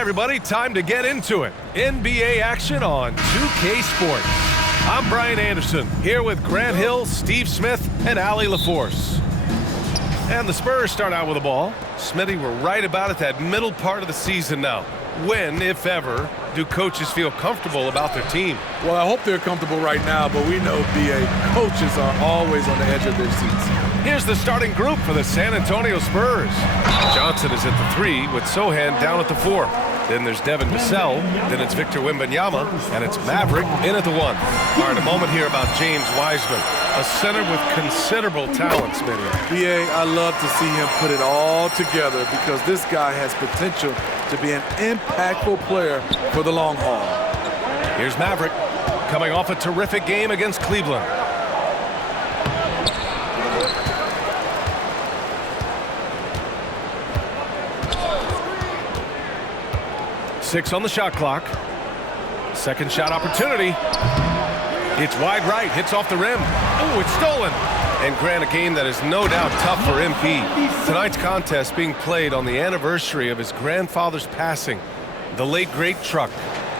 right, everybody, time to get into it. NBA action on 2K Sports. I'm Brian Anderson, here with Grant Hill, Steve Smith, and Allie LaForce. And the Spurs start out with the ball. Smitty, we're right about at that middle part of the season now. When, if ever, do coaches feel comfortable about their team? Well, I hope they're comfortable right now, but we know BA coaches are always on the edge of their seats. Here's the starting group for the San Antonio Spurs. Johnson is at the 3 with Sohan down at the 4. Then there's Devin Vassell, then it's Victor Wembanyama, and it's Maverick in at the 1. All right, a moment here about James Wiseman, a center with considerable talent, Smitty. BA, I love to see him put it all together because this guy has potential to be an impactful player for the long haul. Here's Maverick, coming off a terrific game against Cleveland. Six on the shot clock. Second shot opportunity. It's wide right, hits off the rim. Oh, it's stolen. And Grant, a game that is no doubt tough for MP. Tonight's contest being played on the anniversary of his grandfather's passing, the late great Truck.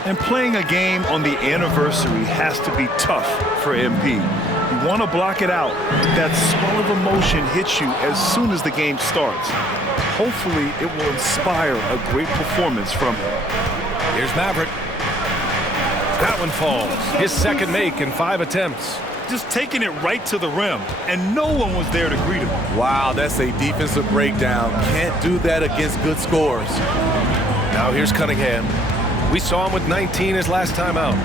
And playing a game on the anniversary has to be tough for MP. You want to block it out. That swell of emotion hits you as soon as the game starts. Hopefully, it will inspire a great performance from him. Here's Maverick. That one falls. His second make in 5 attempts. Just taking it right to the rim, and no one was there to greet him. Wow, that's a defensive breakdown. Can't do that against good scores. Now here's Cunningham. We saw him with 19 his last time out.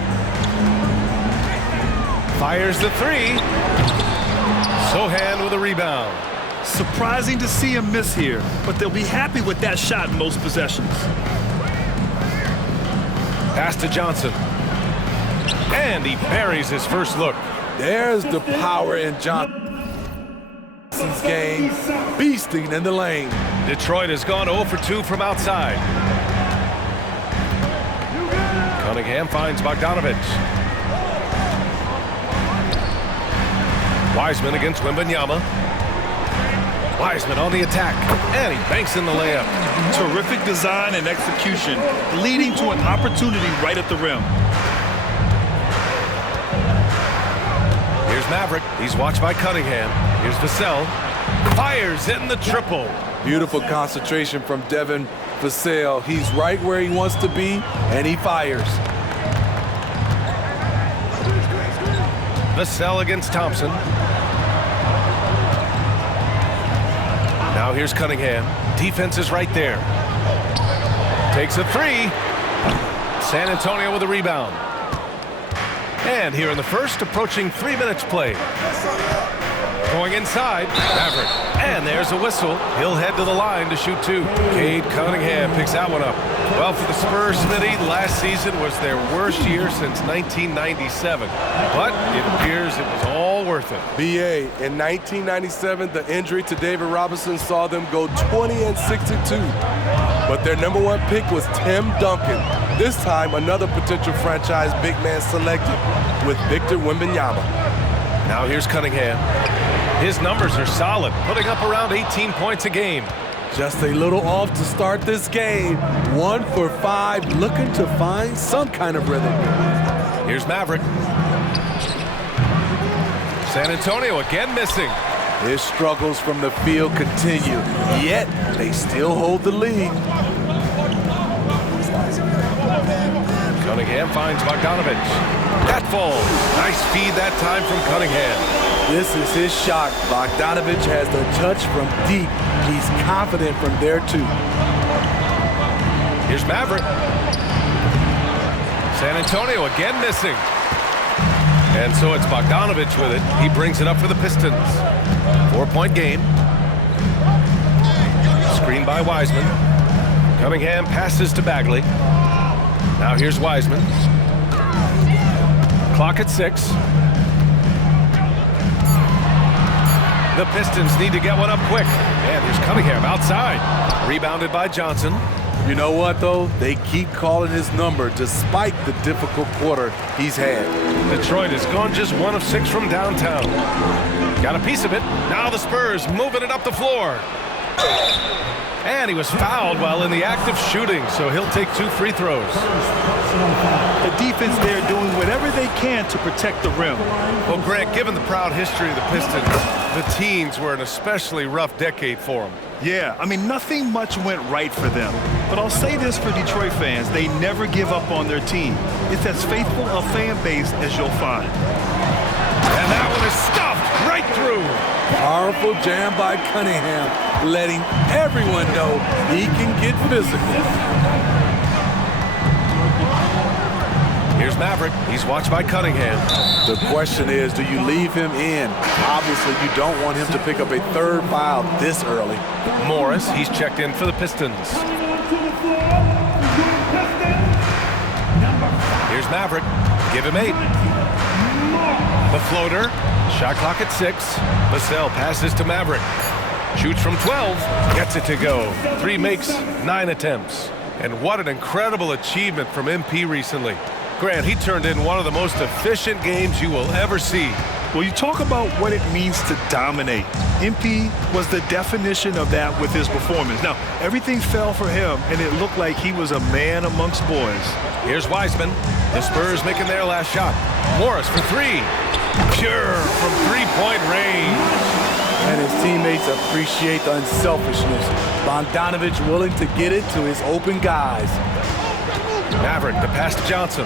Fires the 3. Sohan with a rebound. Surprising to see him miss here, but they'll be happy with that shot in most possessions. Pass to Johnson. And he buries his first look. There's the power in Johnson's game. Beasting in the lane. Detroit has gone 0 for 2 from outside. Cunningham finds Bogdanovich. Wiseman against Wembanyama. Wiseman on the attack, and he banks in the layup. Terrific design and execution, leading to an opportunity right at the rim. Here's Maverick. He's watched by Cunningham. Here's Vassell. Fires in the triple. Beautiful concentration from Devin Vassell. He's right where he wants to be, and he fires. Vassell against Thompson. Now here's Cunningham. Defense is right there. Takes a 3. San Antonio with a rebound. And here in the first, approaching 3 minutes played. Going inside, Maverick. And there's a whistle. He'll head to the line to shoot 2. Cade Cunningham picks that one up. Well, for the Spurs, Smitty, last season was their worst year since 1997. But it appears it was all worth it. BA, in 1997, the injury to David Robinson saw them go 20-62. But their #1 pick was Tim Duncan. This time, another potential franchise big man selected with Victor Wembanyama. Now here's Cunningham. His numbers are solid, putting up around 18 points a game. Just a little off to start this game. 1 for 5, looking to find some kind of rhythm. Here's Maverick. San Antonio again missing. His struggles from the field continue, yet they still hold the lead. Cunningham finds Bogdanovich. That falls. Nice feed that time from Cunningham. This is his shot. Bogdanovich has the touch from deep. He's confident from there, too. Here's Maverick. San Antonio again missing. And so it's Bogdanovich with it. He brings it up for the Pistons. 4-point game. Screen by Wiseman. Cunningham passes to Bagley. Now here's Wiseman. Clock at 6. The Pistons need to get one up quick. And here's Cunningham outside. Rebounded by Johnson. You know what, though? They keep calling his number despite the difficult quarter he's had. Detroit has gone just 1 of 6 from downtown. Got a piece of it. Now the Spurs moving it up the floor. And he was fouled while in the act of shooting, so he'll take 2 free throws. The defense there doing whatever they can to protect the rim. Well, Grant, given the proud history of the Pistons, the teens were an especially rough decade for them. Yeah, I mean, nothing much went right for them. But I'll say this for Detroit fans, they never give up on their team. It's as faithful a fan base as you'll find. And that one is stuffed right through. Powerful jam by Cunningham, letting everyone know he can get physical. Here's Maverick. He's watched by Cunningham. The question is, do you leave him in? Obviously, you don't want him to pick up a 3rd foul this early. Morris, he's checked in for the Pistons. Here's Maverick. Give him 8. The floater. Shot clock at 6. Vassell passes to Maverick. Shoots from 12. Gets it to go. 3 makes, 9 attempts. And what an incredible achievement from MP recently. Grant, he turned in one of the most efficient games you will ever see. Well, you talk about what it means to dominate. MP was the definition of that with his performance. Now, everything fell for him, and it looked like he was a man amongst boys. Here's Wiseman. The Spurs making their last shot. Morris for 3. Pure from 3-point range. And his teammates appreciate the unselfishness. Bogdanovich willing to get it to his open guys. Maverick, the pass to Johnson.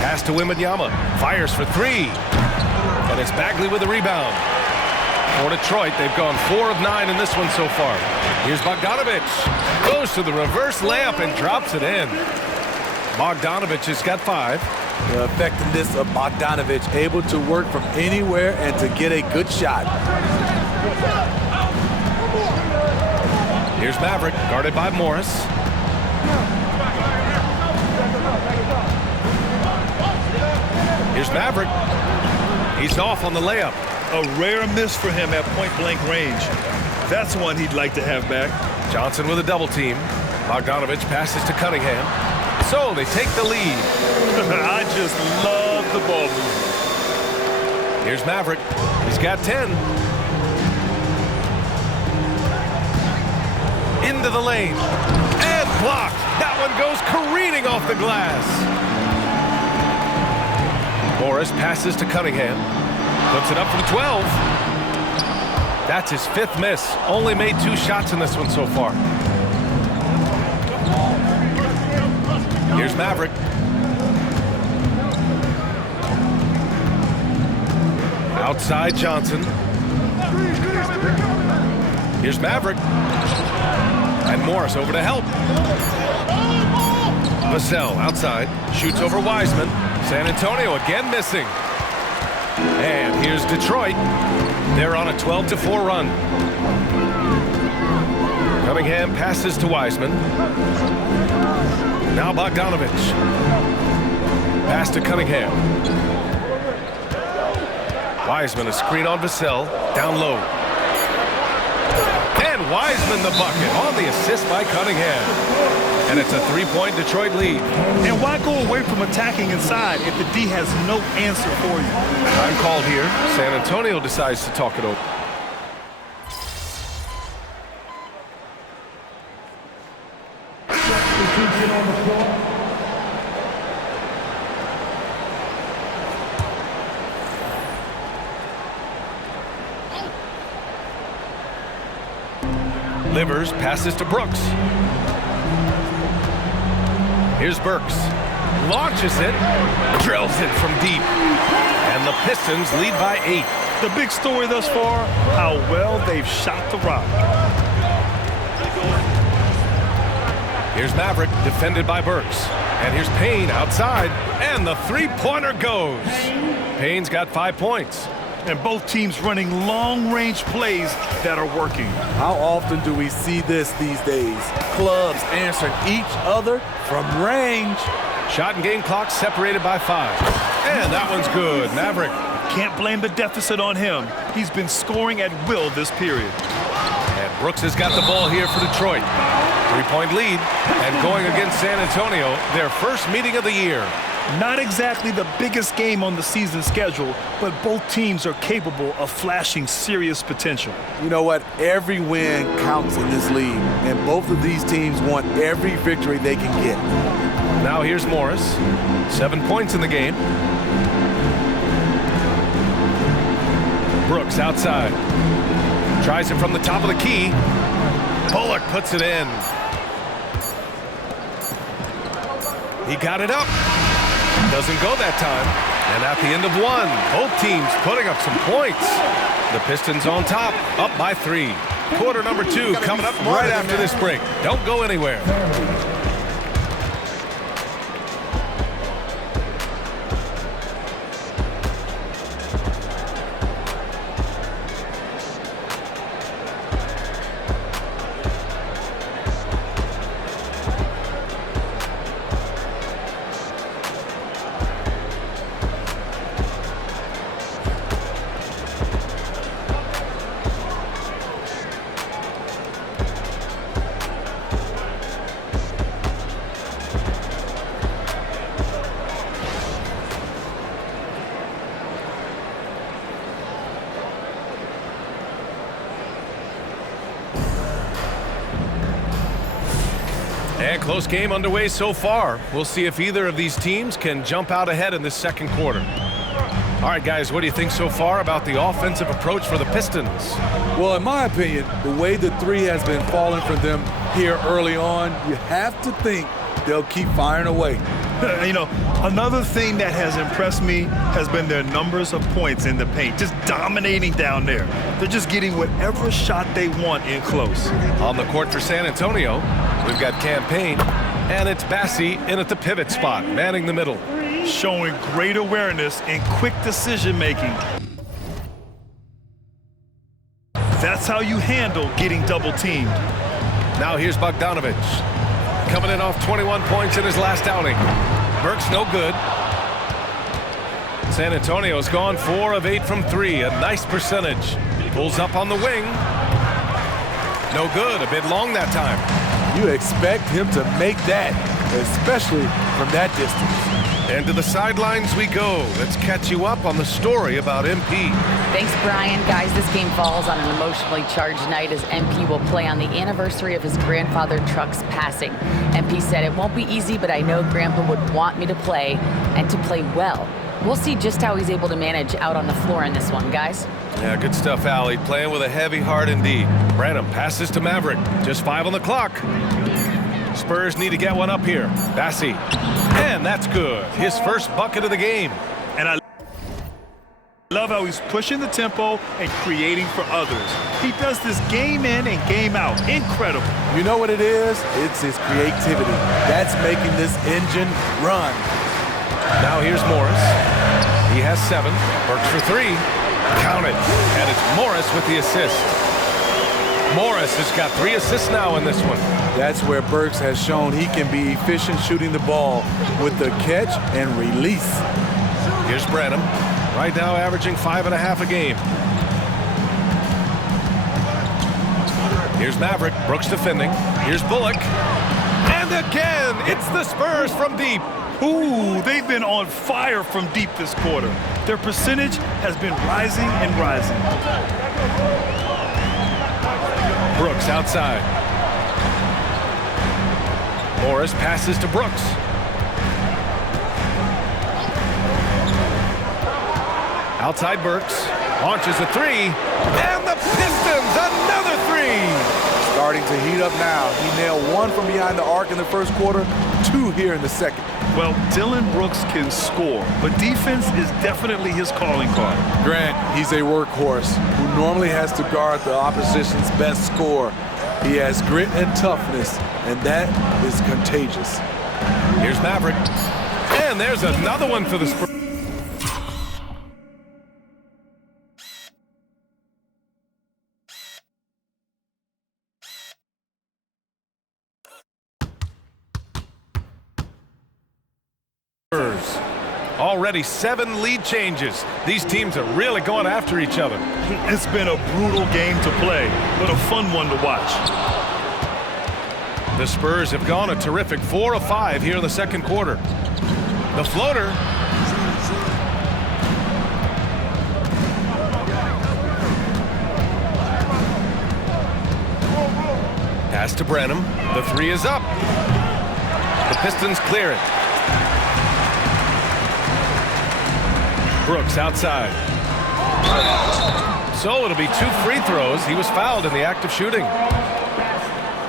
Pass to Wembanyama. Fires for 3. And it's Bagley with the rebound. For Detroit, they've gone 4 of 9 in this one so far. Here's Bogdanovich. Goes to the reverse layup and drops it in. Bogdanovich has got 5. The effectiveness of Bogdanovich, able to work from anywhere and to get a good shot. Here's Maverick, guarded by Morris. Here's Maverick. He's off on the layup. A rare miss for him at point-blank range. That's one he'd like to have back. Johnson with a double team. Bogdanovich passes to Cunningham. So they take the lead. I just love the ball movement. Here's Maverick. He's got 10. Into the lane. And blocked. That one goes careening off the glass. Morris passes to Cunningham. Puts it up from 12. That's his 5th miss. Only made 2 shots in this one so far. Here's Maverick. Outside Johnson. Here's Maverick. And Morris over to help. Vassell outside. Shoots over Wiseman. San Antonio again missing. And here's Detroit. They're on a 12-4 run. Cunningham passes to Wiseman. Now Bogdanovich. Pass to Cunningham. Wiseman, a screen on Vassell. Down low. And Wiseman the bucket on the assist by Cunningham. And it's a 3-point Detroit lead. And why go away from attacking inside if the D has no answer for you? Time called here. San Antonio decides to talk it over. Livers passes to Brooks. Here's Burks. Launches it. Drills it from deep. And the Pistons lead by 8. The big story thus far, how well they've shot the rock. Here's Maverick, defended by Burks. And here's Payne outside. And the 3-pointer goes. Payne's got 5 points. And both teams running long-range plays that are working. How often do we see this these days? Clubs answering each other from range. Shot and game clock separated by 5. And that one's good. Maverick. Can't blame the deficit on him. He's been scoring at will this period. And Brooks has got the ball here for Detroit. 3-point lead, and going against San Antonio, their first meeting of the year. Not exactly the biggest game on the season schedule, but both teams are capable of flashing serious potential. You know what? Every win counts in this league, and both of these teams want every victory they can get. Now here's Morris. 7 points in the game. Brooks outside. Tries it from the top of the key. Bullock puts it in. He got it up. Doesn't go that time. And at the end of one, both teams putting up some points. The Pistons on top, up by 3. Quarter number 2 coming up right after this break. Don't go anywhere. And close game underway so far. We'll see if either of these teams can jump out ahead in this second quarter. All right, guys, what do you think so far about the offensive approach for the Pistons? Well, in my opinion, the way the three has been falling for them here early on, you have to think they'll keep firing away. You know, another thing that has impressed me has been their numbers of points in the paint, just dominating down there. They're just getting whatever shot they want in close. On the court for San Antonio, we've got Campaign, and it's Bassi in at the pivot spot, manning the middle. Showing great awareness and quick decision-making. That's how you handle getting double-teamed. Now here's Bogdanovich. Coming in off 21 points in his last outing. Burke's no good. San Antonio's gone 4 of 8 from 3, a nice percentage. Pulls up on the wing. No good, a bit long that time. You expect him to make that, especially from that distance. And to the sidelines we go. Let's catch you up on the story about MP. Thanks, Brian. Guys, this game falls on an emotionally charged night as MP will play on the anniversary of his grandfather Truck's passing. MP said, "It won't be easy, but I know Grandpa would want me to play and to play well." We'll see just how he's able to manage out on the floor in this one, guys. Yeah, good stuff, Allie. Playing with a heavy heart indeed. Branham passes to Maverick. Just 5 on the clock. Spurs need to get one up here. Bassi. And that's good. His first bucket of the game. And I love how he's pushing the tempo and creating for others. He does this game in and game out. Incredible. You know what it is? It's his creativity. That's making this engine run. Now here's Morris. He has 7. Works for 3. Count it. And it's Morris with the assist. Morris has got 3 assists now in this one. That's where Burks has shown he can be efficient shooting the ball with the catch and release. Here's Branham. Right now averaging 5.5 a game. Here's Maverick. Brooks defending. Here's Bullock. And again, it's the Spurs from deep. Ooh, they've been on fire from deep this quarter. Their percentage has been rising and rising. Brooks outside. Morris passes to Brooks. Outside Burks. Launches a 3. And the Pistons, another 3. Starting to heat up now. He nailed 1 from behind the arc in the first quarter, 2 here in the second. Well, Dillon Brooks can score, but defense is definitely his calling card. Grant, he's a workhorse who normally has to guard the opposition's best scorer. He has grit and toughness, and that is contagious. Here's Maverick. And there's another one for the Spurs. Already 7 lead changes. These teams are really going after each other. It's been a brutal game to play, but a fun one to watch. The Spurs have gone a terrific 4 of 5 here in the second quarter. The floater. Pass to Branham. The three is up. The Pistons clear it. Brooks outside. So it'll be 2 free throws. He was fouled in the act of shooting.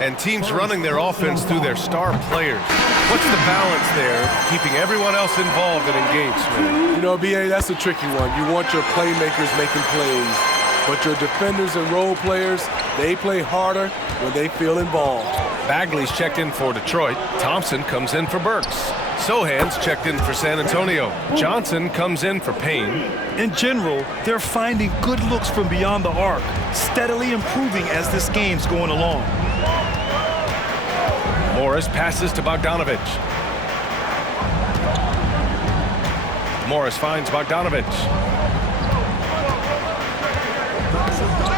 And teams running their offense through their star players. What's the balance there, keeping everyone else involved and engaged, man? You know, B.A., that's a tricky one. You want your playmakers making plays, but your defenders and role players, they play harder when they feel involved. Bagley's checked in for Detroit. Thompson comes in for Burks. Sohan's checked in for San Antonio. Johnson comes in for Payne. In general, they're finding good looks from beyond the arc, steadily improving as this game's going along. Morris passes to Bogdanovich. Morris finds Bogdanovich.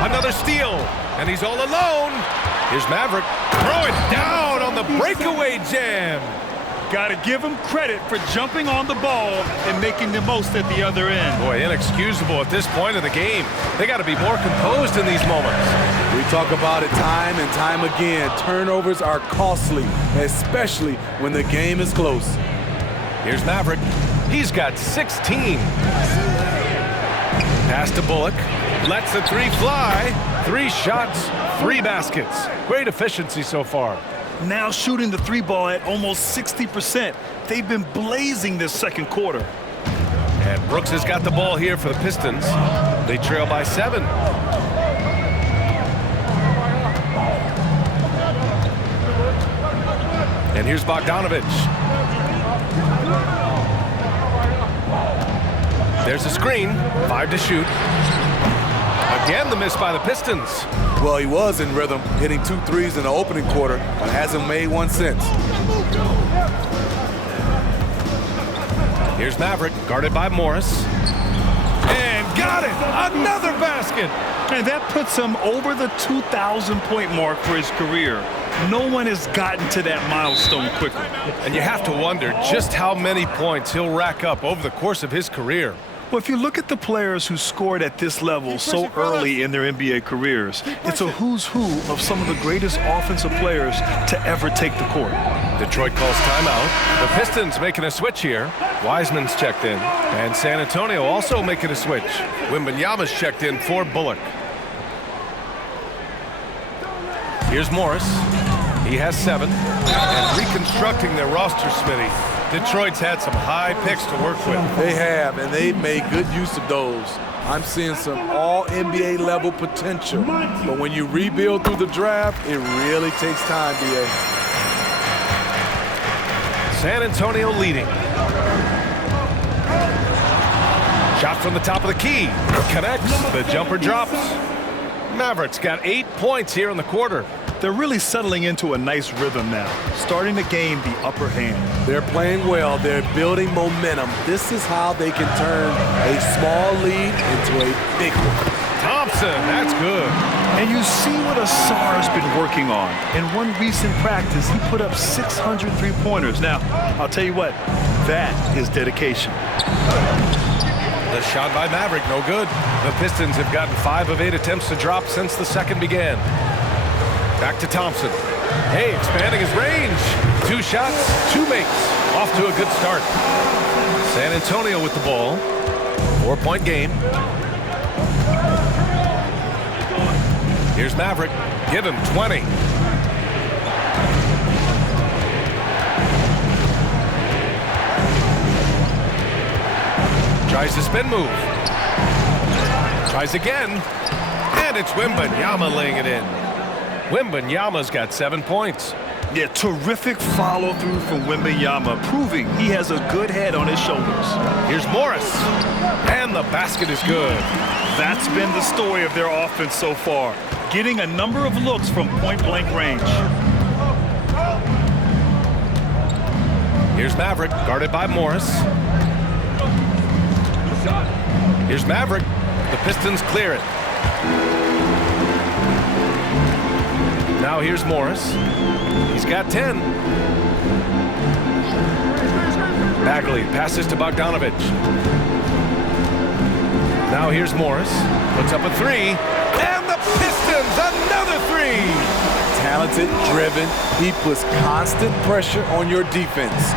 Another steal, and he's all alone. Here's Maverick. Throw it down on the breakaway jam. Got to give him credit for jumping on the ball and making the most at the other end. Boy, inexcusable at this point of the game. They got to be more composed in these moments. We talk about it time and time again. Turnovers are costly, especially when the game is close. Here's Maverick. He's got 16. Pass to Bullock. Lets the three fly. 3 shots, 3 baskets. Great efficiency so far. Now shooting the 3 ball at almost 60%. They've been blazing this second quarter. And Brooks has got the ball here for the Pistons. They trail by 7. And here's Bogdanovich. There's a screen. 5 to shoot. Again, the miss by the Pistons. Well, he was in rhythm, hitting 2 threes in the opening quarter, but hasn't made one since. Here's Maverick, guarded by Morris. And got it! Another basket! And that puts him over the 2,000-point mark for his career. No one has gotten to that milestone quicker. And you have to wonder just how many points he'll rack up over the course of his career. Well, if you look at the players who scored at this level so early in their NBA careers, it's a who's who of some of the greatest offensive players to ever take the court. Detroit calls timeout. The Pistons making a switch here. Wiseman's checked in. And San Antonio also making a switch. Wembanyama's checked in for Bullock. Here's Morris. He has 7. And reconstructing their roster, Smitty. Detroit's had some high picks to work with. They have, and they've made good use of those. I'm seeing some all-NBA level potential. But when you rebuild through the draft, it really takes time, B.A. San Antonio leading. Shot from the top of the key. Connects. The jumper drops. Mavericks got 8 points here in the quarter. They're really settling into a nice rhythm now, starting to gain the upper hand. They're playing well. They're building momentum. This is how they can turn a small lead into a big one. Thompson, that's good. And you see what Asar's been working on. In one recent practice, he put up 600 three-pointers. Now, I'll tell you what, that is dedication. The shot by Maverick, no good. The Pistons have gotten 5 of 8 attempts to drop since the second began. Back to Thompson. Hey, expanding his range. 2 shots, 2 makes. Off to a good start. San Antonio with the ball. 4-point game. Here's Maverick. Give him 20. Tries the spin move. Tries again. And it's Wembanyama laying it in. Wembanyama's got 7 points. Yeah, terrific follow-through from Wembanyama, proving he has a good head on his shoulders. Here's Morris. And the basket is good. That's been the story of their offense so far, getting a number of looks from point-blank range. Here's Maverick, guarded by Morris. Here's Maverick. The Pistons clear it. Now here's Morris. He's got 10. Bagley passes to Bogdanovich. Now here's Morris. Puts up a 3. And the Pistons, another 3! Talented, driven. He puts constant pressure on your defense.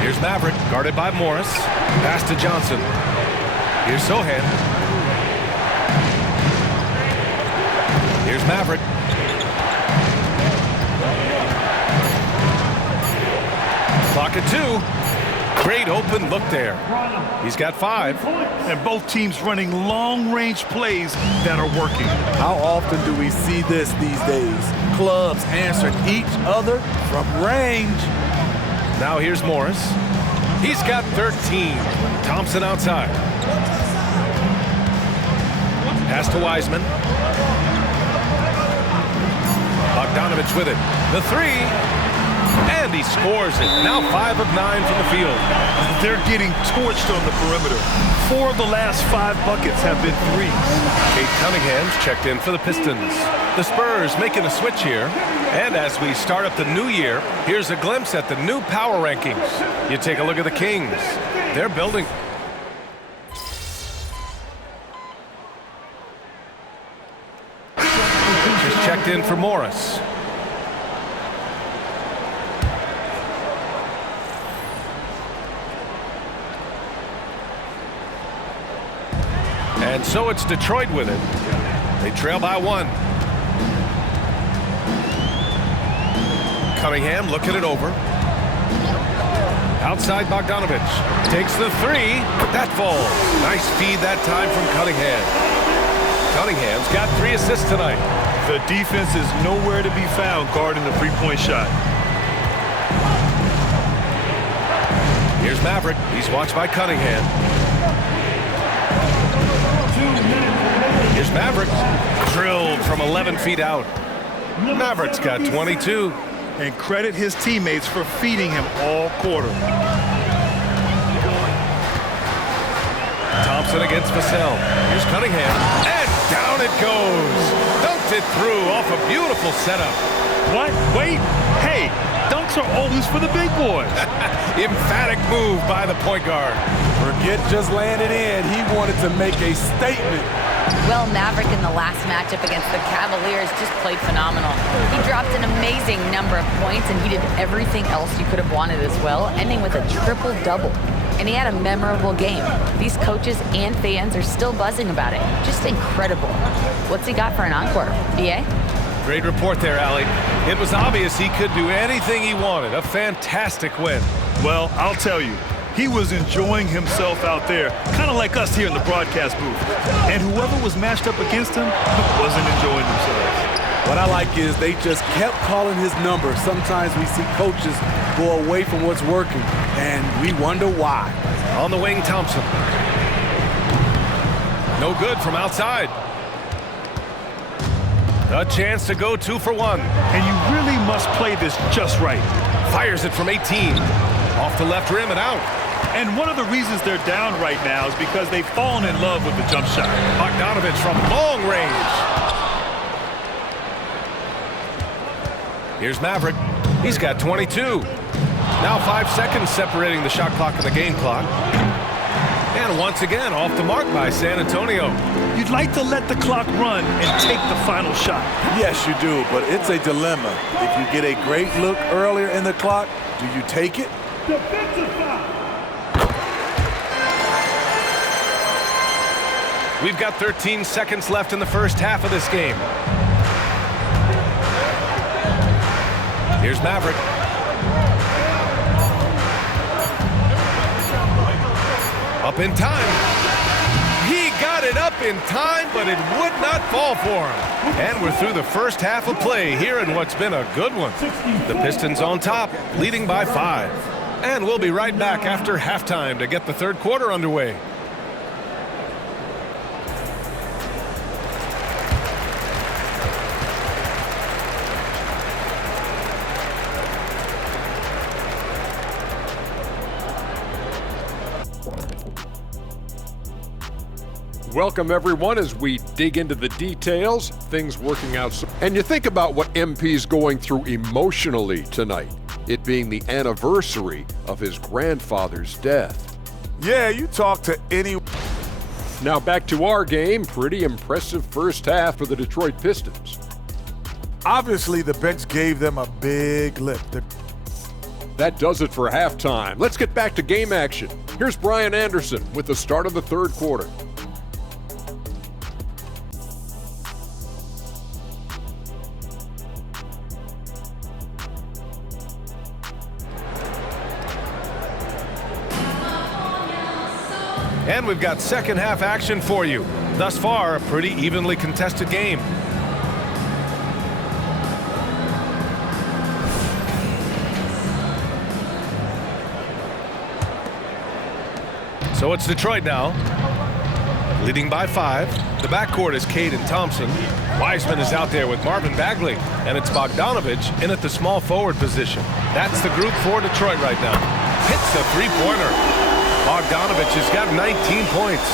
Here's Maverick, guarded by Morris. Pass to Johnson. Here's Sohan. Here's Maverick. Clock at 2. Great open look there. He's got 5. And both teams running long-range plays that are working. How often do we see this these days? Clubs answering each other from range. Now here's Morris. He's got 13. Thompson outside. Pass to Wiseman. Bogdanovich with it. The 3. And he scores it. Now 5 of 9 from the field. They're getting torched on the perimeter. 4 of the last 5 buckets have been 3s. Kate Cunningham's checked in for the Pistons. The Spurs making a switch here. And as we start up the new year, here's a glimpse at the new power rankings. You take a look at the Kings. They're building. Just checked in for Morris. And so it's Detroit with it. They trail by 1. Cunningham looking it over. Outside Bogdanovich. Takes the 3. That falls. Nice feed that time from Cunningham. Cunningham's got 3 assists tonight. The defense is nowhere to be found guarding the three-point shot. Here's Maverick. He's watched by Cunningham. Here's Maverick. Drilled from 11 feet out. Maverick's got 22. And credit his teammates for feeding him all quarter. Thompson against Vassell. Here's Cunningham. And down it goes. Dunked it through off a beautiful setup. What? Wait. Hey, dunks are always for the big boys. Emphatic move by the point guard. Forget just laying it in. He wanted to make a statement. Well, Maverick in the last matchup against the Cavaliers just played phenomenal. He dropped an amazing number of points, and he did everything else you could have wanted as well, ending with a triple-double. And he had a memorable game. These coaches and fans are still buzzing about it. Just incredible. What's he got for an encore? BA? Great report there, Allie. It was obvious he could do anything he wanted. A fantastic win. Well, I'll tell you, he was enjoying himself out there, kind of like us here in the broadcast booth. And whoever was matched up against him wasn't enjoying themselves. What I like is they just kept calling his number. Sometimes we see coaches go away from what's working, and we wonder why. On the wing, Thompson. No good from outside. A chance to go 2 for 1. And you really must play this just right. Fires it from 18. Off the left rim and out. And one of the reasons they're down right now is because they've fallen in love with the jump shot. Bogdanovich from long range. Here's Maverick. He's got 22. Now 5 seconds separating the shot clock and the game clock. And once again, off the mark by San Antonio. You'd like to let the clock run and take the final shot. Yes, you do, but it's a dilemma. If you get a great look earlier in the clock, do you take it? We've got 13 seconds left in the first half of this game. Here's Maverick. Up in time. He got it up in time, but it would not fall for him. And we're through the first half of play here in what's been a good one. The Pistons on top, leading by 5. And we'll be right back after halftime to get the third quarter underway. Welcome, everyone, as we dig into the details, things working out. And you think about what MP's going through emotionally tonight, it being the anniversary of his grandfather's death. Yeah, you talk to any... Now back to our game. Pretty impressive first half for the Detroit Pistons. Obviously, the bench gave them a big lift. That does it for halftime. Let's get back to game action. Here's Brian Anderson with the start of the third quarter. And we've got second half action for you. Thus far, a pretty evenly contested game. So it's Detroit now, leading by 5. The backcourt is Cade and Thompson. Wiseman is out there with Marvin Bagley, and it's Bogdanovich in at the small forward position. That's the group for Detroit right now. Hits a three-pointer. Bogdanovich has got 19 points.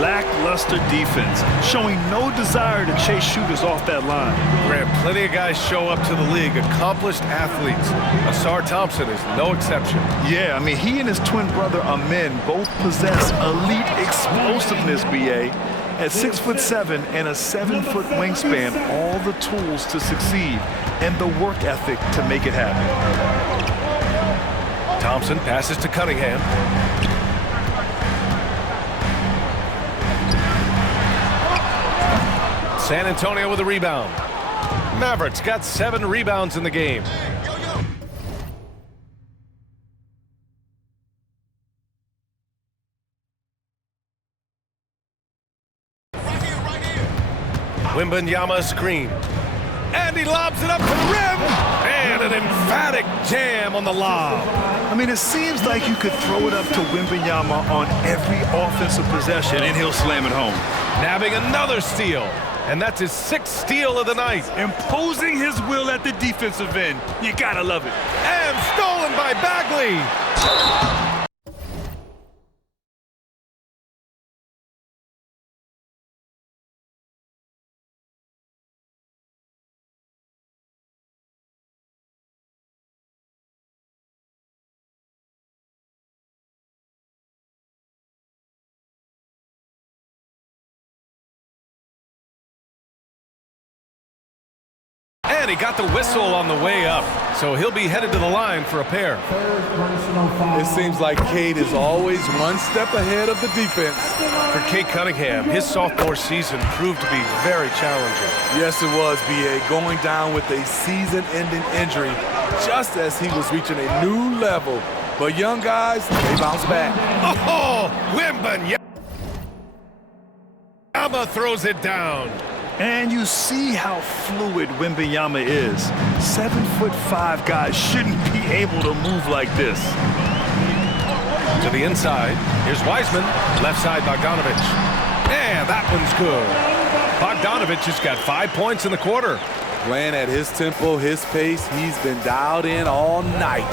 Lackluster defense, showing no desire to chase shooters off that line. Grant, plenty of guys show up to the league, accomplished athletes. Asar Thompson is no exception. Yeah, I mean, he and his twin brother Amin both possess elite explosiveness, BA. At 6'7" and a 7-foot wingspan, all the tools to succeed and the work ethic to make it happen. Thompson passes to Cunningham. San Antonio with a rebound. Mavericks got 7 rebounds in the game. Wembanyama screen. And he lobs it up to the rim. And an emphatic jam on the lob. I mean, it seems like you could throw it up to Wembanyama on every offensive possession and he'll slam it home. Nabbing another steal. And that's his 6th steal of the night. Imposing his will at the defensive end. You gotta love it. And stolen by Bagley. And he got the whistle on the way up, so he'll be headed to the line for a pair. It seems like Cade is always one step ahead of the defense. For Cade Cunningham, his sophomore season proved to be very challenging. Yes, it was, B.A. Going down with a season-ending injury just as he was reaching a new level. But young guys, they bounce back. Oh, Wembanyama throws it down. And you see how fluid Wembanyama is. 7'5" guys shouldn't be able to move like this. To the inside, here's Wiseman, left side Bogdanovich. And that one's good. Bogdanovich has got 5 points in the quarter. Playing at his tempo, his pace, he's been dialed in all night.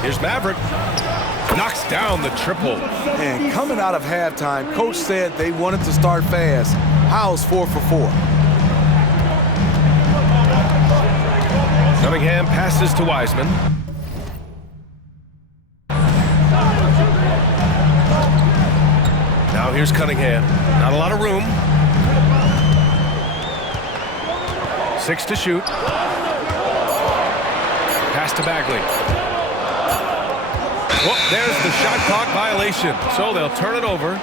Here's Maverick. Knocks down the triple. And coming out of halftime, coach said they wanted to start fast. How's 4 for 4? Cunningham passes to Wiseman. Now here's Cunningham. Not a lot of room. 6 to shoot. Pass to Bagley. Well, there's the shot clock violation, so they'll turn it over.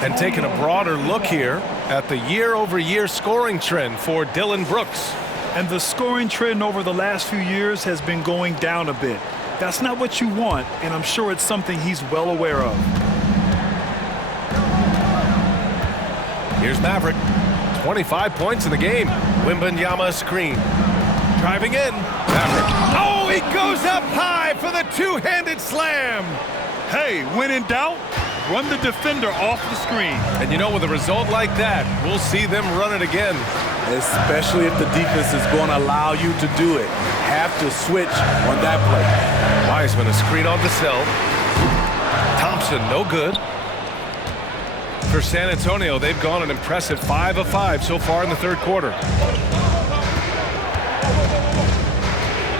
And taking a broader look here at the year-over-year scoring trend for Dillon Brooks. And the scoring trend over the last few years has been going down a bit. That's not what you want, and I'm sure it's something he's well aware of. Here's Maverick. 25 points in the game. Wembanyama screen. Driving in. Maverick. Oh, he goes up high for the two-handed slam. Hey, when in doubt, run the defender off the screen. And you know, with a result like that, we'll see them run it again. Especially if the defense is going to allow you to do it. Have to switch on that play. Wiseman, a screen on the cell. Thompson Thompson, no good. For San Antonio, they've gone an impressive 5 of 5 so far in the third quarter.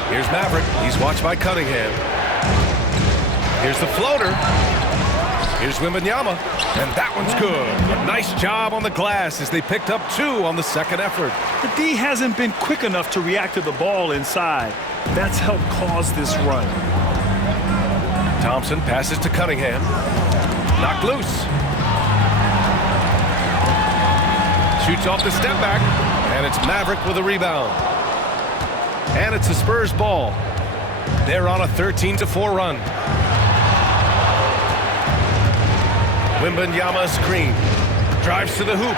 Here's Maverick. He's watched by Cunningham. Here's the floater. Here's Wembanyama, and that one's good. A nice job on the glass as they picked up 2 on the second effort. The D hasn't been quick enough to react to the ball inside. That's helped cause this run. Thompson passes to Cunningham. Knocked loose. Shoots off the step back, and it's Maverick with a rebound. And it's the Spurs ball. They're on a 13-4 run. Wembanyama screen. Drives to the hoop.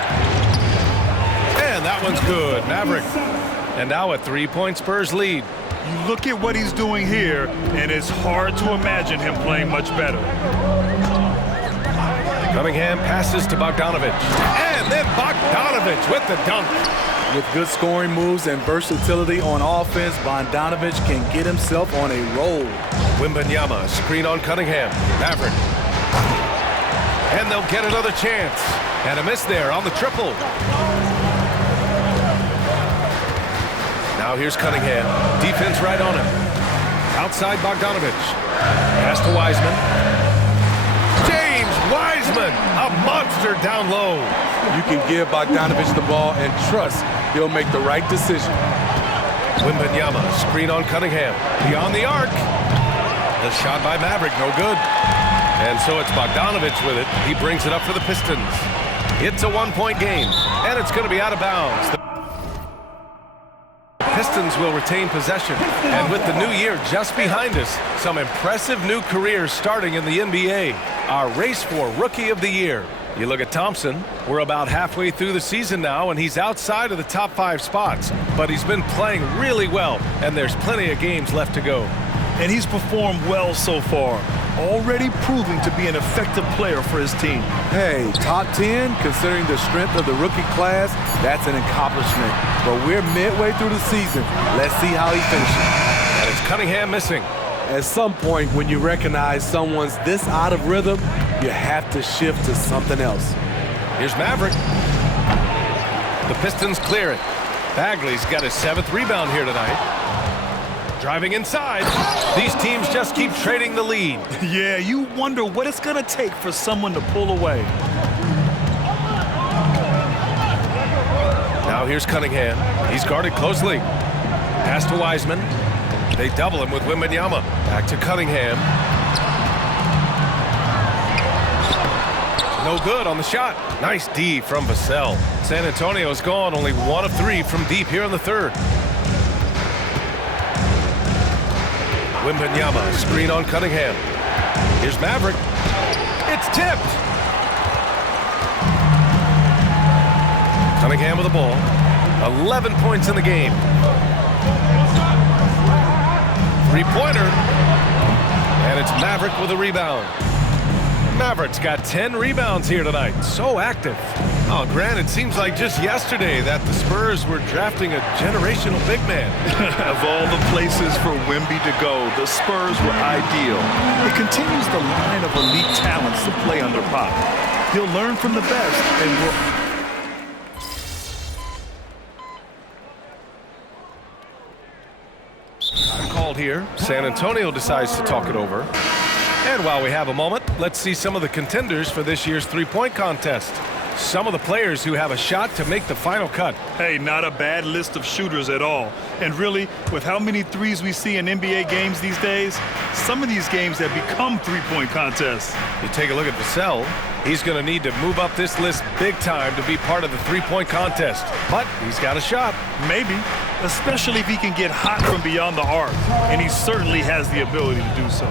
And that one's good. Maverick. And now a 3-point Spurs lead. You look at what he's doing here, and it's hard to imagine him playing much better. Cunningham passes to Bogdanovich. And then Bogdanovich with the dunk. With good scoring moves and versatility on offense, Bogdanovich can get himself on a roll. Wembanyama, screen on Cunningham. Maverick. And they'll get another chance. And a miss there on the triple. Now here's Cunningham. Defense right on him. Outside Bogdanovich. Pass to Wiseman. James Wiseman, a monster down low. You can give Bogdanovich the ball and trust he'll make the right decision. Wembanyama, screen on Cunningham. Beyond the arc. The shot by Maverick, no good. And so it's Bogdanovich with it. He brings it up for the Pistons. It's a 1-point game, and it's going to be out of bounds. The Pistons will retain possession. And with the new year just behind us, some impressive new careers starting in the NBA. Our race for Rookie of the Year. You look at Thompson, we're about halfway through the season now, and he's outside of the top 5 spots. But he's been playing really well, and there's plenty of games left to go. And he's performed well so far, already proving to be an effective player for his team. Hey, top 10, considering the strength of the rookie class, that's an accomplishment. But we're midway through the season. Let's see how he finishes. And it's Cunningham missing. At some point, when you recognize someone's this out of rhythm, you have to shift to something else. Here's Maverick. The Pistons clear it. Bagley's got his 7th rebound here tonight. Driving inside. These teams just keep trading the lead. Yeah, you wonder what it's going to take for someone to pull away. Now here's Cunningham. He's guarded closely. Pass to Wiseman. They double him with Wembanyama. Back to Cunningham. No good on the shot. Nice D from Vassell. San Antonio's gone only 1 of 3 from deep here in the third. Wembanyama, screen on Cunningham. Here's Maverick. It's tipped. Cunningham with the ball. 11 points in the game. 3-pointer. And it's Maverick with a rebound. Maverick's got 10 rebounds here tonight. So active. Oh, Grant, it seems like just yesterday that the Spurs were drafting a generational big man. Of all the places for Wemby to go, the Spurs were ideal. It continues the line of elite talents to play under Pop. He'll learn from the best and will... Called here. San Antonio decides to talk it over. And while we have a moment, let's see some of the contenders for this year's 3-point contest. Some of the players who have a shot to make the final cut. Hey, not a bad list of shooters at all. And really, with how many threes we see in NBA games these days, some of these games have become 3-point contests. You take a look at Vassell. He's going to need to move up this list big time to be part of the 3-point contest. But he's got a shot. Maybe, especially if he can get hot from beyond the arc. And he certainly has the ability to do so.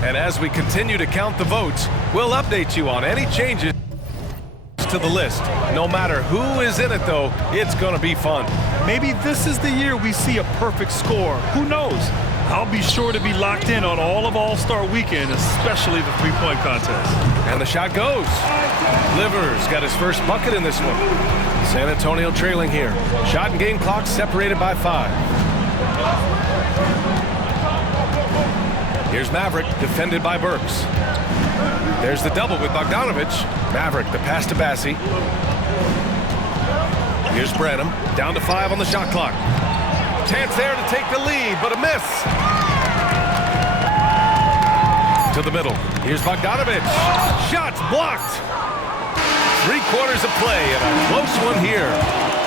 And as we continue to count the votes, we'll update you on any changes to the list. No matter who is in it, though, it's going to be fun. Maybe this is the year we see a perfect score. Who knows? I'll be sure to be locked in on all of All-Star Weekend, especially the 3-point contest. And the shot goes. Livers got his first bucket in this one. San Antonio trailing here. Shot and game clock separated by 5. Here's Maverick, defended by Burks. There's the double with Bogdanovich. Maverick, the pass to Bassi. Here's Branham, down to 5 on the shot clock. Chance there to take the lead, but a miss. To the middle. Here's Bogdanovich. Shots blocked. 3/4 of play and a close one here.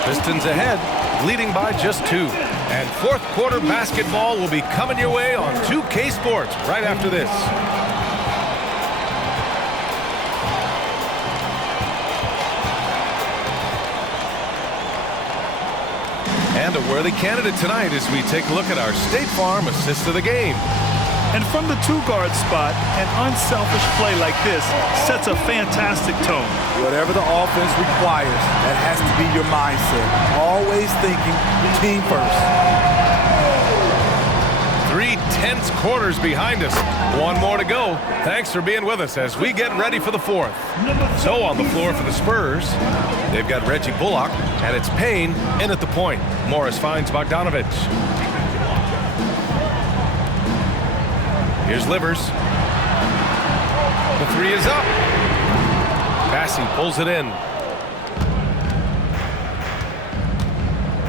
Pistons ahead, leading by just 2. And fourth quarter basketball will be coming your way on 2K Sports right after this. And a worthy candidate tonight as we take a look at our State Farm assist of the game. And from the 2-guard spot, an unselfish play like this sets a fantastic tone. Whatever the offense requires, that has to be your mindset. Always thinking team first. 3 tense quarters behind us. One more to go. Thanks for being with us as we get ready for the fourth. So on the floor for the Spurs, they've got Reggie Bullock, and it's Payne in at the point. Morris finds Bogdanovich. Here's Livers. The 3 is up. Bassi pulls it in.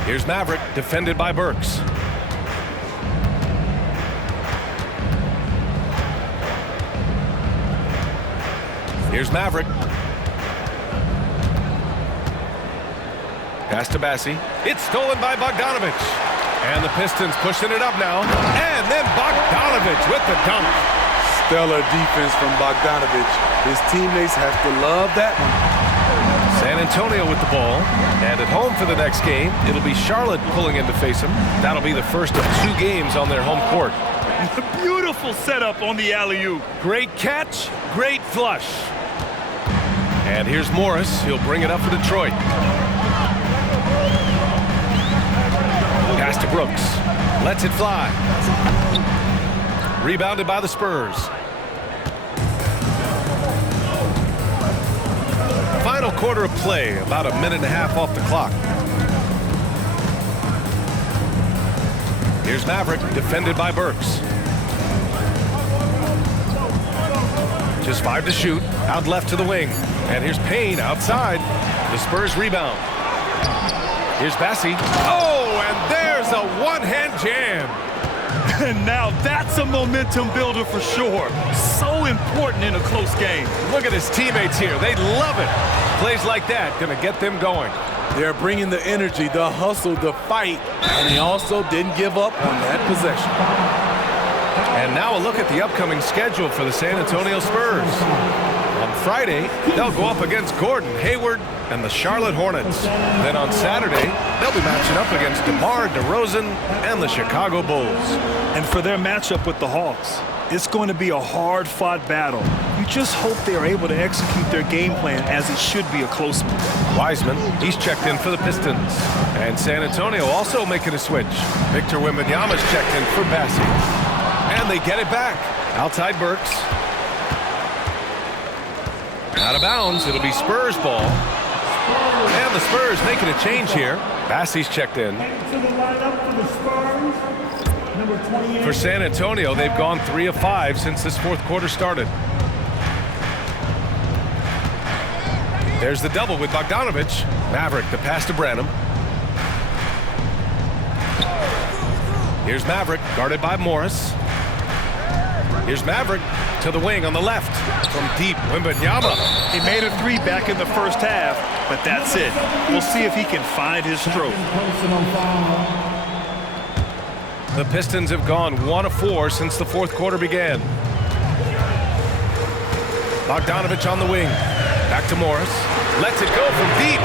Here's Maverick, defended by Burks. Here's Maverick. Pass to Bassi. It's stolen by Bogdanovich. And the Pistons pushing it up now. And then Bogdanovich with the dunk. Stellar defense from Bogdanovich. His teammates have to love that one. San Antonio with the ball. And at home for the next game, it'll be Charlotte pulling in to face him. That'll be the first of 2 games on their home court. Beautiful setup on the alley-oop. Great catch, great flush. And here's Morris. He'll bring it up for Detroit. Pass to Brooks. Lets it fly. Rebounded by the Spurs. Final quarter of play, about a minute and a half off the clock. Here's Maverick, defended by Burks. Just 5 to shoot, out left to the wing. And here's Payne outside. The Spurs rebound. Here's Bassi. Oh, and there's a one-hand jam. And now that's a momentum builder for sure. So important in a close game. Look at his teammates here. They love it. Plays like that gonna get them going. They're bringing the energy, the hustle, the fight, and they also didn't give up on that possession. And now a look at the upcoming schedule for the San Antonio Spurs. On Friday, they'll go up against Gordon Hayward and the Charlotte Hornets. Then on Saturday, they'll be matching up against DeMar DeRozan and the Chicago Bulls. And for their matchup with the Hawks, it's going to be a hard-fought battle. You just hope they are able to execute their game plan as it should be a close one. Wiseman, he's checked in for the Pistons. And San Antonio also making a switch. Victor Wembanyama's checked in for Bassi. And they get it back. Outside Burks. Out of bounds, it'll be Spurs ball. And the Spurs making a change here. Bassi's checked in. For San Antonio, they've gone 3 of 5 since this fourth quarter started. There's the double with Bogdanovich. Maverick, the pass to Branham. Here's Maverick, guarded by Morris. Here's Maverick to the wing on the left. From deep, Wembanyama. He made a 3 back in the first half, but that's it. We'll see if he can find his stroke. The Pistons have gone 1 of 4 since the fourth quarter began. Bogdanovich on the wing. Back to Morris. Lets it go from deep.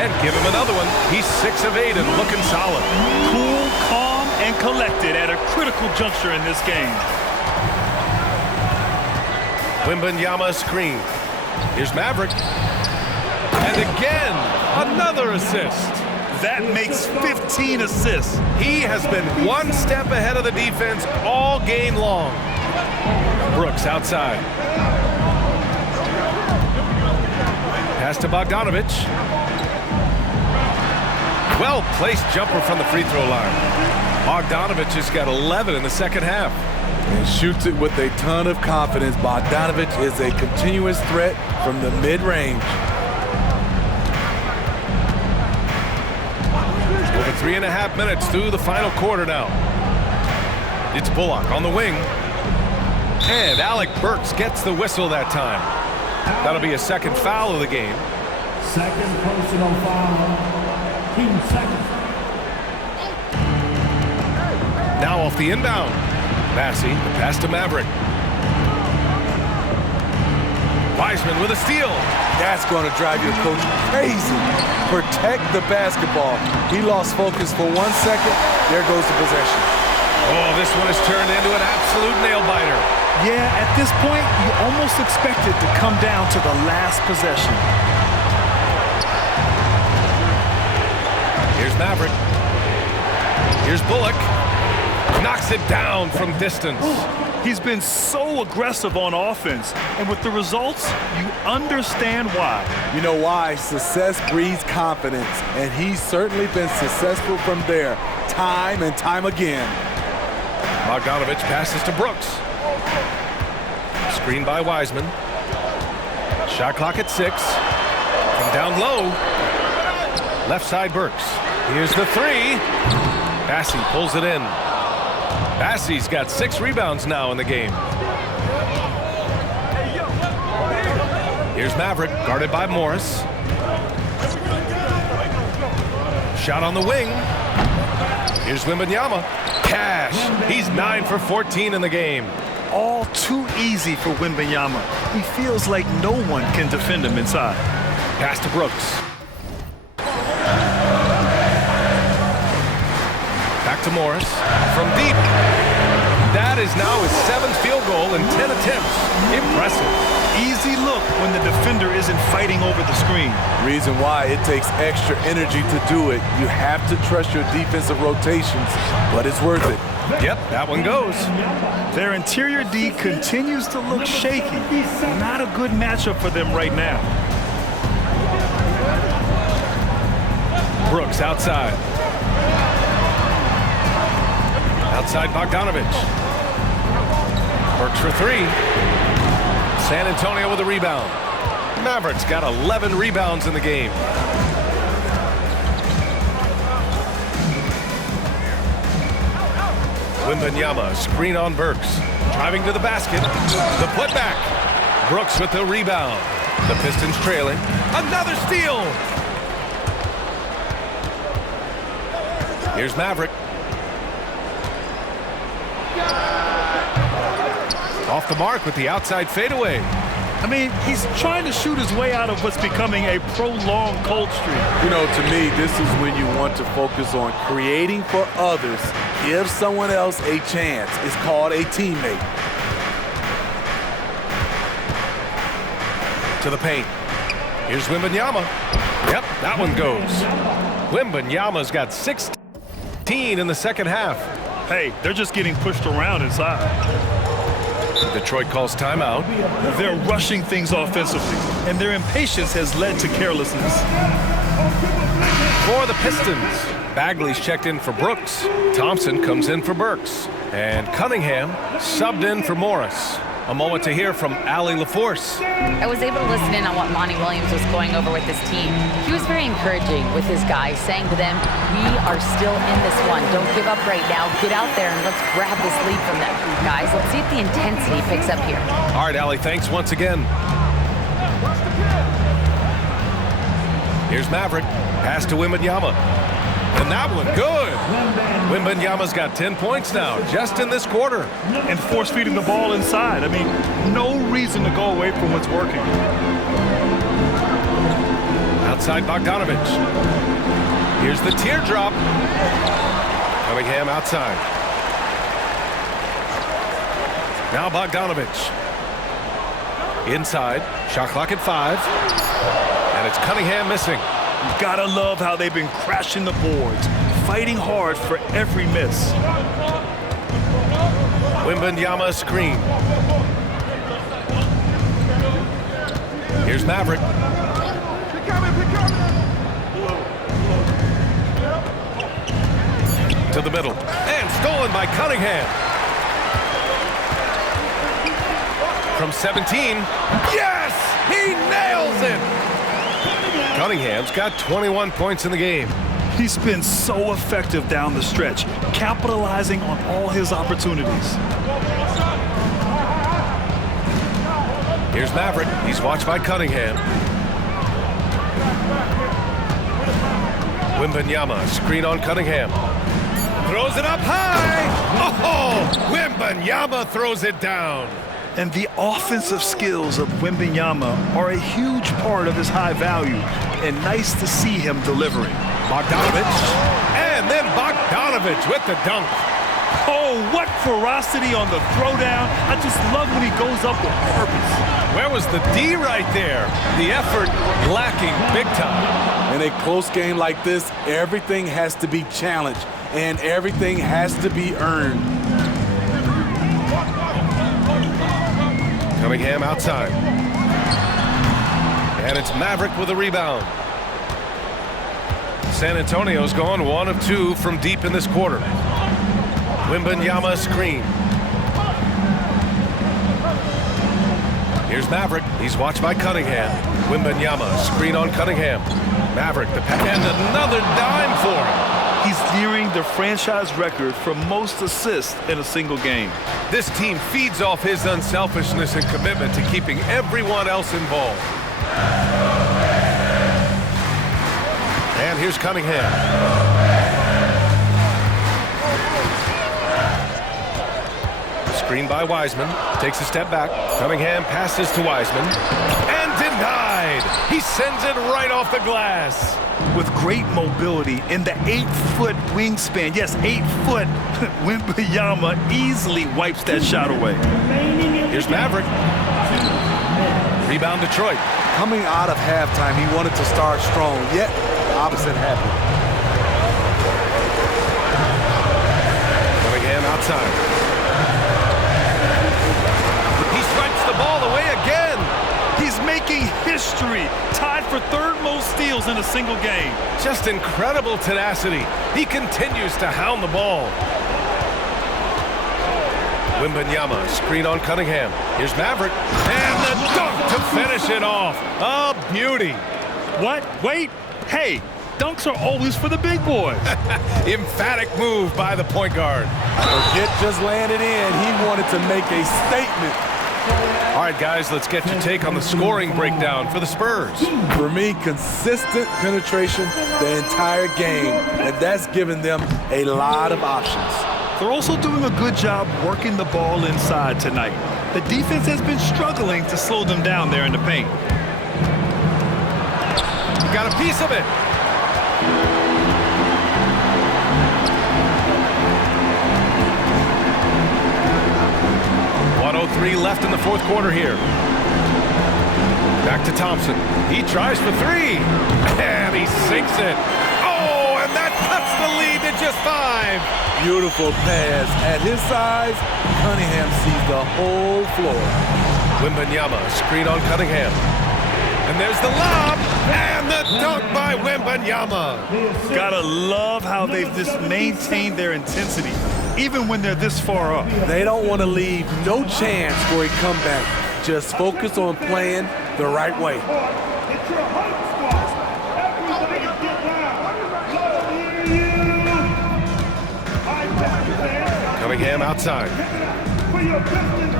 And give him another one. He's 6 of 8 and looking solid. Cool, calm, and collected at a critical juncture in this game. Wembanyama screen. Here's Maverick. And again, another assist. That makes 15 assists. He has been 1 step ahead of the defense all game long. Brooks outside. Pass to Bogdanovich. Well-placed jumper from the free throw line. Bogdanovich has got 11 in the second half. And shoots it with a ton of confidence. Bogdanovich is a continuous threat from the mid-range. Over 3.5 minutes through the final quarter now. It's Bullock on the wing. And Alec Burks gets the whistle that time. That'll be a second foul of the game. Second personal foul. Team second. Now off the inbound. Massey, the pass to Maverick. Wiseman with a steal. That's going to drive your coach crazy. Protect the basketball. He lost focus for 1 second. There goes the possession. Oh, this one has turned into an absolute nail-biter. Yeah, at this point, you almost expect it to come down to the last possession. Here's Maverick. Here's Bullock. Knocks it down from distance. He's been so aggressive on offense, and with the results, you understand why. You know why? Success breeds confidence, and he's certainly been successful from there, time and time again. Bogdanovich passes to Brooks. Screen by Wiseman. Shot clock at 6. From down low. Left side Burks. Here's the three. Massey pulls it in. Massey's got 6 rebounds now in the game. Here's Maverick, guarded by Morris. Shot on the wing. Here's Wembanyama. Cash. He's 9 for 14 in the game. All too easy for Wembanyama. He feels like no one can defend him inside. Pass to Brooks. Back to Morris. From deep. That is now his 7th field goal in 10 attempts. Impressive. Easy look when the defender isn't fighting over the screen. Reason why it takes extra energy to do it. You have to trust your defensive rotations, but it's worth it. Yep, that one goes. Their interior D continues to look shaky. Not a good matchup for them right now. Brooks outside. Outside Bogdanovich. Burks for 3. San Antonio with a rebound. Mavericks got 11 rebounds in the game. Wembanyama, screen on Burks. Driving to the basket. The putback. Brooks with the rebound. The Pistons trailing. Another steal. Here's Maverick. Off the mark with the outside fadeaway. I mean, he's trying to shoot his way out of what's becoming a prolonged cold streak. You know, to me, this is when you want to focus on creating for others. Give someone else a chance. It's called a teammate. To the paint. Here's Wembanyama. Yep, that one goes. Wembanyama's got 16 in the second half. Hey, they're just getting pushed around inside. Detroit calls timeout. They're rushing things offensively, and their impatience has led to carelessness. For the Pistons, Bagley's checked in for Brooks. Thompson comes in for Burks. And Cunningham subbed in for Morris. A moment to hear from Allie LaForce. I was able to listen in on what Monty Williams was going over with his team. He was very encouraging with his guys, saying to them, we are still in this one. Don't give up right now. Get out there and let's grab this lead from them. Guys, let's see if the intensity picks up here. All right, Allie, thanks once again. Here's Maverick. Pass to Wembanyama. And that one, good. Wembanyama's got 10 points now, just in this quarter. And force feeding the ball inside. I mean, no reason to go away from what's working. Outside Bogdanovich. Here's the teardrop. Cunningham outside. Now Bogdanovich. Inside, shot clock at 5. And it's Cunningham missing. You gotta love how they've been crashing the boards, fighting hard for every miss. Wembanyama screen. Here's Maverick. To To the middle. And stolen by Cunningham. From 17. Yes! He nails it! Cunningham's got 21 points in the game. He's been so effective down the stretch, capitalizing on all his opportunities. Here's Maverick. He's watched by Cunningham. Wembanyama, screen on Cunningham. Throws it up high. Oh, Wembanyama throws it down. And the offensive skills of Wembanyama are a huge part of his high value, and nice to see him delivering. Bogdanovich, and then Bogdanovich with the dunk. Oh, what ferocity on the throwdown. I just love when he goes up with purpose. Where was the D right there? The effort lacking big time. In a close game like this, everything has to be challenged, and everything has to be earned. Cunningham outside. And it's Maverick with a rebound. San Antonio's gone 1 of 2 from deep in this quarter. Wembanyama screen. Here's Maverick. He's watched by Cunningham. Wembanyama, screen on Cunningham. Maverick, the pass, and another dime for him. He's nearing the franchise record for most assists in a single game. This team feeds off his unselfishness and commitment to keeping everyone else involved. And here's Cunningham. Screen by Wiseman. Takes a step back. Cunningham passes to Wiseman. And denied. He sends it right off the glass. With great mobility in the 8-foot wingspan, yes, 8 foot, Wembanyama easily wipes that shot away. Here's Maverick. Rebound Detroit. Coming out of halftime, he wanted to start strong, yet the opposite happened. Cunningham outside. He strikes the ball away again. He's making history, tied for third most steals in a single game. Just incredible tenacity. He continues to hound the ball. Wembanyama, screen on Cunningham. Here's Maverick. And the dunk to finish it off. A beauty. What? Wait. Hey, dunks are always for the big boys. Emphatic move by the point guard. Forget just landed in. He wanted to make a statement. All right, guys, let's get your take on the scoring breakdown for the Spurs. For me, consistent penetration the entire game, and that's given them a lot of options. They're also doing a good job working the ball inside tonight. The defense has been struggling to slow them down there in the paint. You got a piece of it. .103 left in the fourth quarter here. Back to Thompson. He tries for 3. And he sinks it. Oh, and that cuts the lead to just 5. Beautiful pass. At his size, Cunningham sees the whole floor. Wembanyama, screen on Cunningham. And there's the lob, and the dunk by Wembanyama. Gotta love how they've just maintained their intensity, even when they're this far up. They don't want to leave no chance for a comeback. Just focus on playing the right way. Cunningham outside.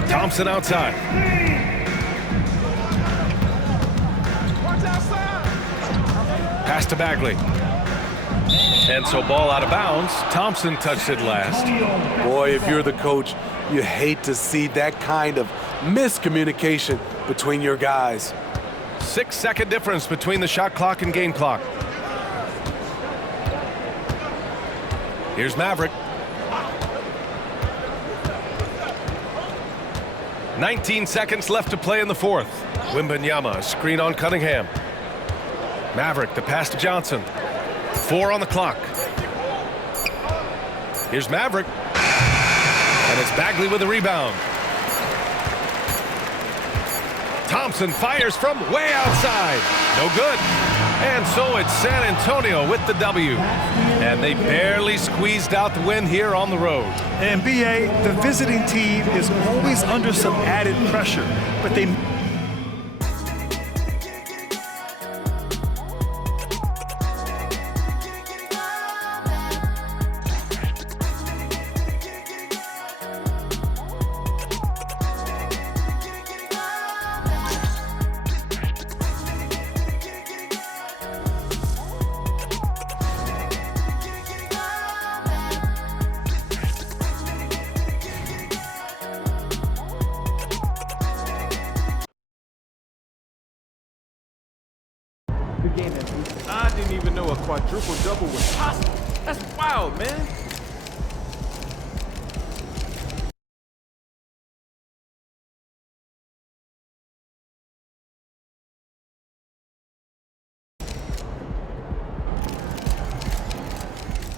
Thompson outside. Pass to Bagley. And so ball out of bounds. Thompson touched it last. Boy, if you're the coach, you hate to see that kind of miscommunication between your guys. 6-second difference between the shot clock and game clock. Here's Maverick. 19 seconds left to play in the fourth. Wembanyama, screen on Cunningham. Maverick, the pass to Johnson. 4 on the clock. Here's Maverick. And it's Bagley with a rebound. Thompson fires from way outside. No good. And so it's San Antonio with the W. And they barely squeezed out the win here on the road. And BA, the visiting team is always under some added pressure, but they Good game, MP. I didn't even know a quadruple double was possible. That's wild, man.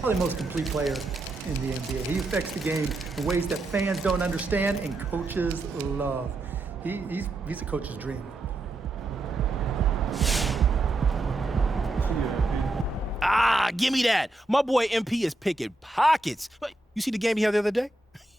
Probably the most complete player in the NBA. He affects the game in ways that fans don't understand and coaches love. He's a coach's dream. Ah, give me that. My boy MP is picking pockets. Wait, you see the game he had the other day?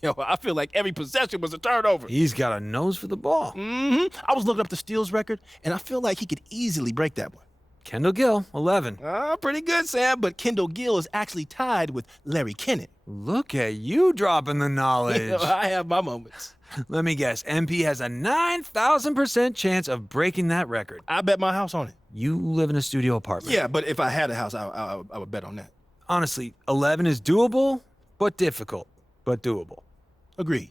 Yo, I feel like every possession was a turnover. He's got a nose for the ball. I was looking up the steals record, and I feel like he could easily break that one. Kendall Gill, 11. Pretty good, Sam, but Kendall Gill is actually tied with Larry Kennett. Look at you dropping the knowledge. I have my moments. Let me guess, MP has a 9,000% chance of breaking that record. I bet my house on it. You live in a studio apartment. Yeah, but if I had a house, I would bet on that. Honestly, 11 is doable, but difficult, but doable. Agreed.